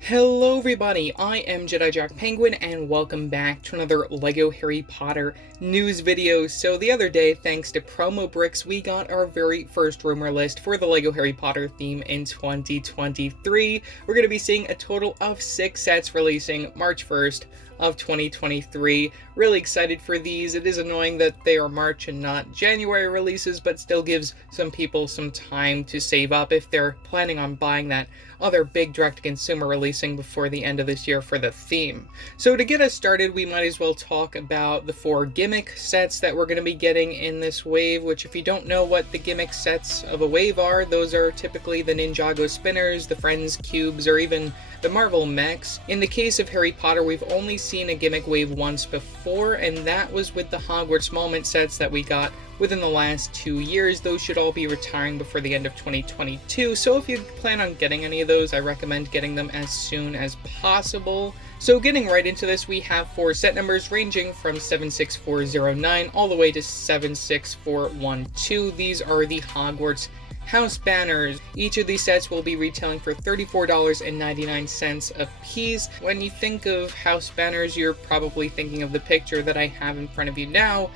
Hello everybody, I am Jedi JAC Penguin and welcome back to another LEGO Harry Potter news video. So the other day, thanks to Promobricks, we got our very first rumor list for the LEGO Harry Potter theme in 2023. We're going to be seeing a total of 6 sets releasing March 1st of 2023. Really excited for these. It is annoying that they are March and not January releases, but still gives some people some time to save up if they're planning on buying that other big direct-to-consumer releasing before the end of this year for the theme. So to get us started, we might as well talk about the 4 Gimmick sets that we're going to be getting in this wave, which if you don't know what the Gimmick sets of a wave are, those are typically the Ninjago spinners, the Friends cubes, or even the Marvel mechs. In the case of Harry Potter, we've only seen a Gimmick wave once before, and that was with the Hogwarts Moment sets that we got within the last 2 years. Those should all be retiring before the end of 2022, so if you plan on getting any of those, I recommend getting them as soon as possible. So getting right into this, we have 4 set numbers ranging from 76409 all the way to 76412. These are the Hogwarts House banners. Each of these sets will be retailing for $34.99 a piece. When you think of house banners, you're probably thinking of the picture that I have in front of you now.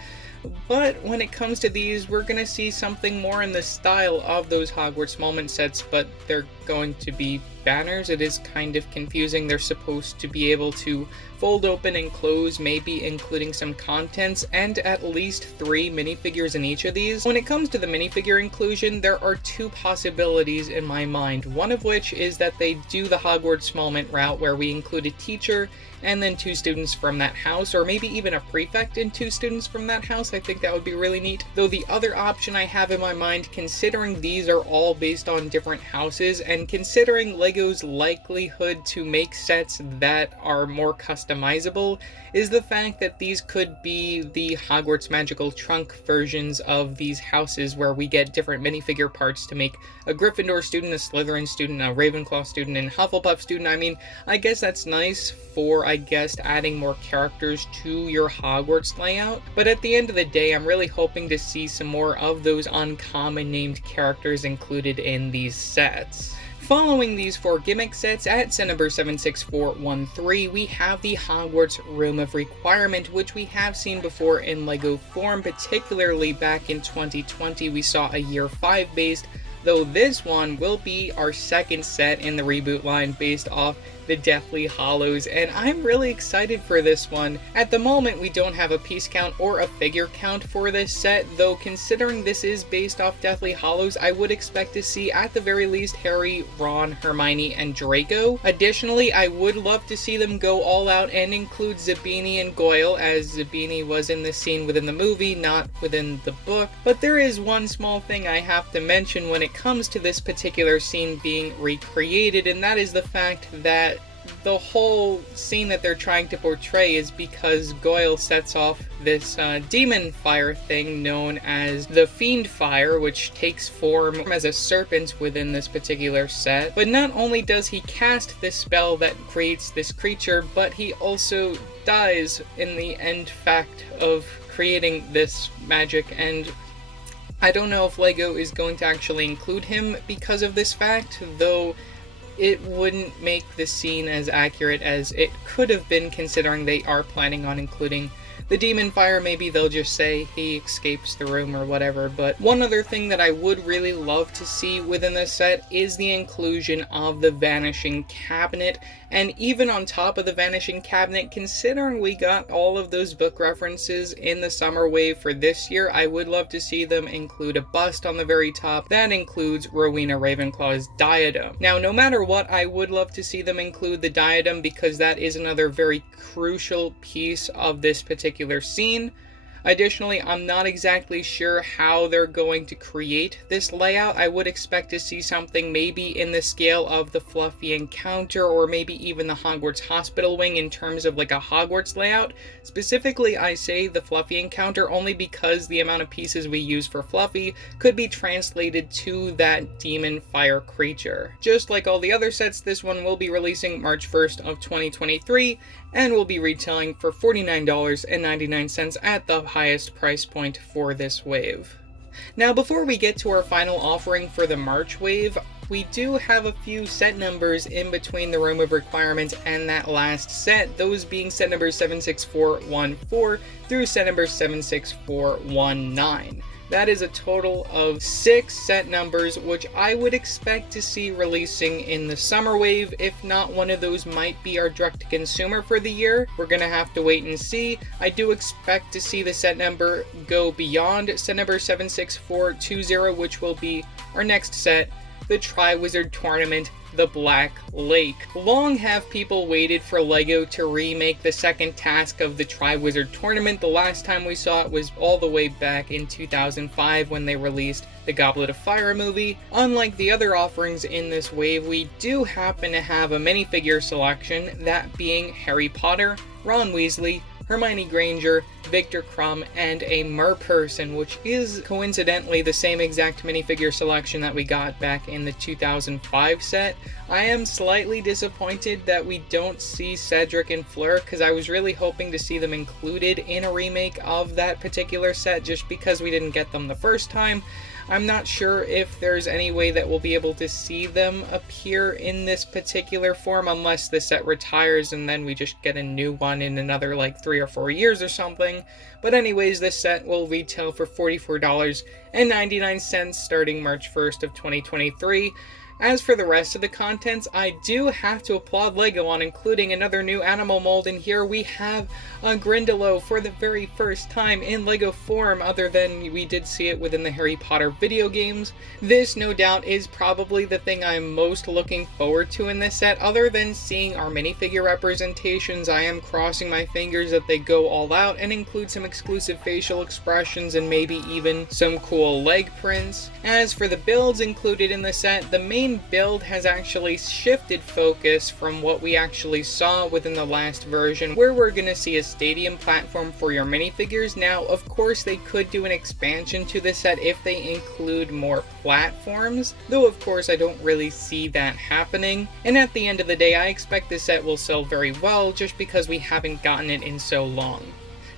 But when it comes to these, we're going to see something more in the style of those Hogwarts Moment sets, but they're going to be banners. It is kind of confusing. They're supposed to be able to fold open and close, maybe including some contents, and at least 3 minifigures in each of these. When it comes to the minifigure inclusion, there are 2 possibilities in my mind. One of which is that they do the Hogwarts Moment route where we include a teacher and then 2 students from that house, or maybe even a prefect and 2 students from that house. I think that would be really neat. Though the other option I have in my mind, considering these are all based on different houses, and considering LEGO's likelihood to make sets that are more customizable, is the fact that these could be the Hogwarts Magical Trunk versions of these houses, where we get different minifigure parts to make a Gryffindor student, a Slytherin student, a Ravenclaw student, and Hufflepuff student. I mean, I guess that's nice for, adding more characters to your Hogwarts layout, but at the end of the day, I'm really hoping to see some more of those uncommon named characters included in these sets. Following these 4 Gimmick sets, at set number 76413, we have the Hogwarts Room of Requirement, which we have seen before in LEGO form, particularly back in 2020 we saw a Year 5 based, though this one will be our second set in the reboot line based off the Deathly Hallows, and I'm really excited for this one. At the moment, we don't have a piece count or a figure count for this set, though considering this is based off Deathly Hallows, I would expect to see at the very least Harry, Ron, Hermione, and Draco. Additionally, I would love to see them go all out and include Zabini and Goyle, as Zabini was in the scene within the movie, not within the book. But there is one small thing I have to mention when it comes to this particular scene being recreated, and that is the fact that the whole scene that they're trying to portray is because Goyle sets off this demon fire thing known as the Fiend Fire, which takes form as a serpent within this particular set. But not only does he cast this spell that creates this creature, but he also dies in the end fact of creating this magic, and I don't know if LEGO is going to actually include him because of this fact, though it wouldn't make the scene as accurate as it could have been, considering they are planning on including the demon fire. Maybe they'll just say he escapes the room or whatever. But one other thing that I would really love to see within this set is the inclusion of the Vanishing Cabinet. And even on top of the Vanishing Cabinet, considering we got all of those book references in the summer wave for this year, I would love to see them include a bust on the very top that includes Rowena Ravenclaw's diadem. Now, no matter what, I would love to see them include the diadem, because that is another very crucial piece of this particular scene. Additionally, I'm not exactly sure how they're going to create this layout. I would expect to see something maybe in the scale of the Fluffy Encounter, or maybe even the Hogwarts Hospital Wing in terms of like a Hogwarts layout. Specifically, I say the Fluffy Encounter only because the amount of pieces we use for Fluffy could be translated to that demon fire creature. Just like all the other sets, this one will be releasing March 1st of 2023 and will be retailing for $49.99 at the highest price point for this wave. Now, before we get to our final offering for the March wave, we do have a few set numbers in between the Room of Requirements and that last set, those being set numbers 76414 through set number 76419. That is a total of 6 set numbers, which I would expect to see releasing in the summer wave. If not, one of those might be our direct-to-consumer for the year. We're gonna have to wait and see. I do expect to see the set number go beyond set number 76420, which will be our next set, the Triwizard Tournament, the Black Lake. Long have people waited for LEGO to remake the second task of the Triwizard Tournament. The last time we saw it was all the way back in 2005 when they released the Goblet of Fire movie. Unlike the other offerings in this wave, we do happen to have a minifigure selection, that being Harry Potter, Ron Weasley, Hermione Granger, Victor Crumb, and a Merperson, which is coincidentally the same exact minifigure selection that we got back in the 2005 set. I am slightly disappointed that we don't see Cedric and Fleur, because I was really hoping to see them included in a remake of that particular set just because we didn't get them the first time. I'm not sure if there's any way that we'll be able to see them appear in this particular form unless the set retires and then we just get a new one in another like 3 or 4 years or something. But anyways, this set will retail for $44.99 starting March 1st of 2023. As for the rest of the contents, I do have to applaud LEGO on including another new animal mold in here. We have a Grindylow for the very first time in LEGO form, other than we did see it within the Harry Potter video games. This, no doubt, is probably the thing I'm most looking forward to in this set. Other than seeing our minifigure representations, I am crossing my fingers that they go all out and include some exclusive facial expressions and maybe even some cool leg prints. As for the builds included in the set, the main build has actually shifted focus from what we actually saw within the last version, where we're going to see a stadium platform for your minifigures. Now, of course, they could do an expansion to the set if they include more platforms, though of course I don't really see that happening. And at the end of the day, I expect this set will sell very well just because we haven't gotten it in so long.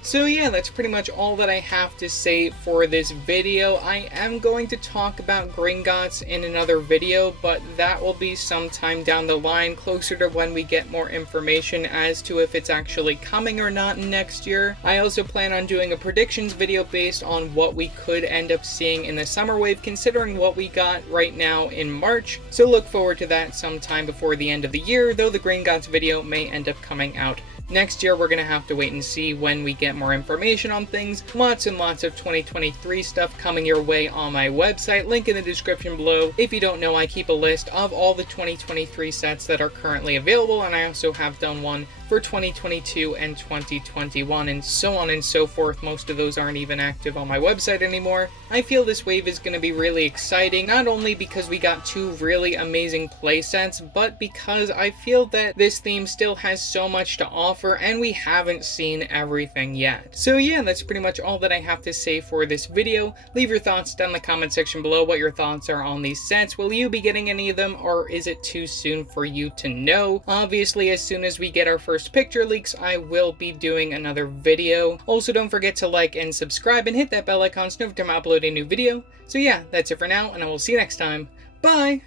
So yeah, that's pretty much all that I have to say for this video. I am going to talk about Gringotts in another video, but that will be sometime down the line, closer to when we get more information as to if it's actually coming or not next year. I also plan on doing a predictions video based on what we could end up seeing in the summer wave, considering what we got right now in March. So look forward to that sometime before the end of the year, though the Gringotts video may end up coming out next year. We're going to have to wait and see when we get more information on things. Lots and lots of 2023 stuff coming your way on my website. Link in the description below. If you don't know, I keep a list of all the 2023 sets that are currently available, and I also have done one for 2022 and 2021 and so on and so forth. Most of those aren't even active on my website anymore. I feel this wave is going to be really exciting, not only because we got 2 really amazing playsets, but because I feel that this theme still has so much to offer and we haven't seen everything yet. So yeah, that's pretty much all that I have to say for this video. Leave your thoughts down in the comment section below what your thoughts are on these sets. Will you be getting any of them, or is it too soon for you to know? Obviously, as soon as we get our first picture leaks, I will be doing another video. Also, don't forget to like and subscribe and hit that bell icon so every time I upload a new video. So yeah, that's it for now, and I will see you next time. Bye!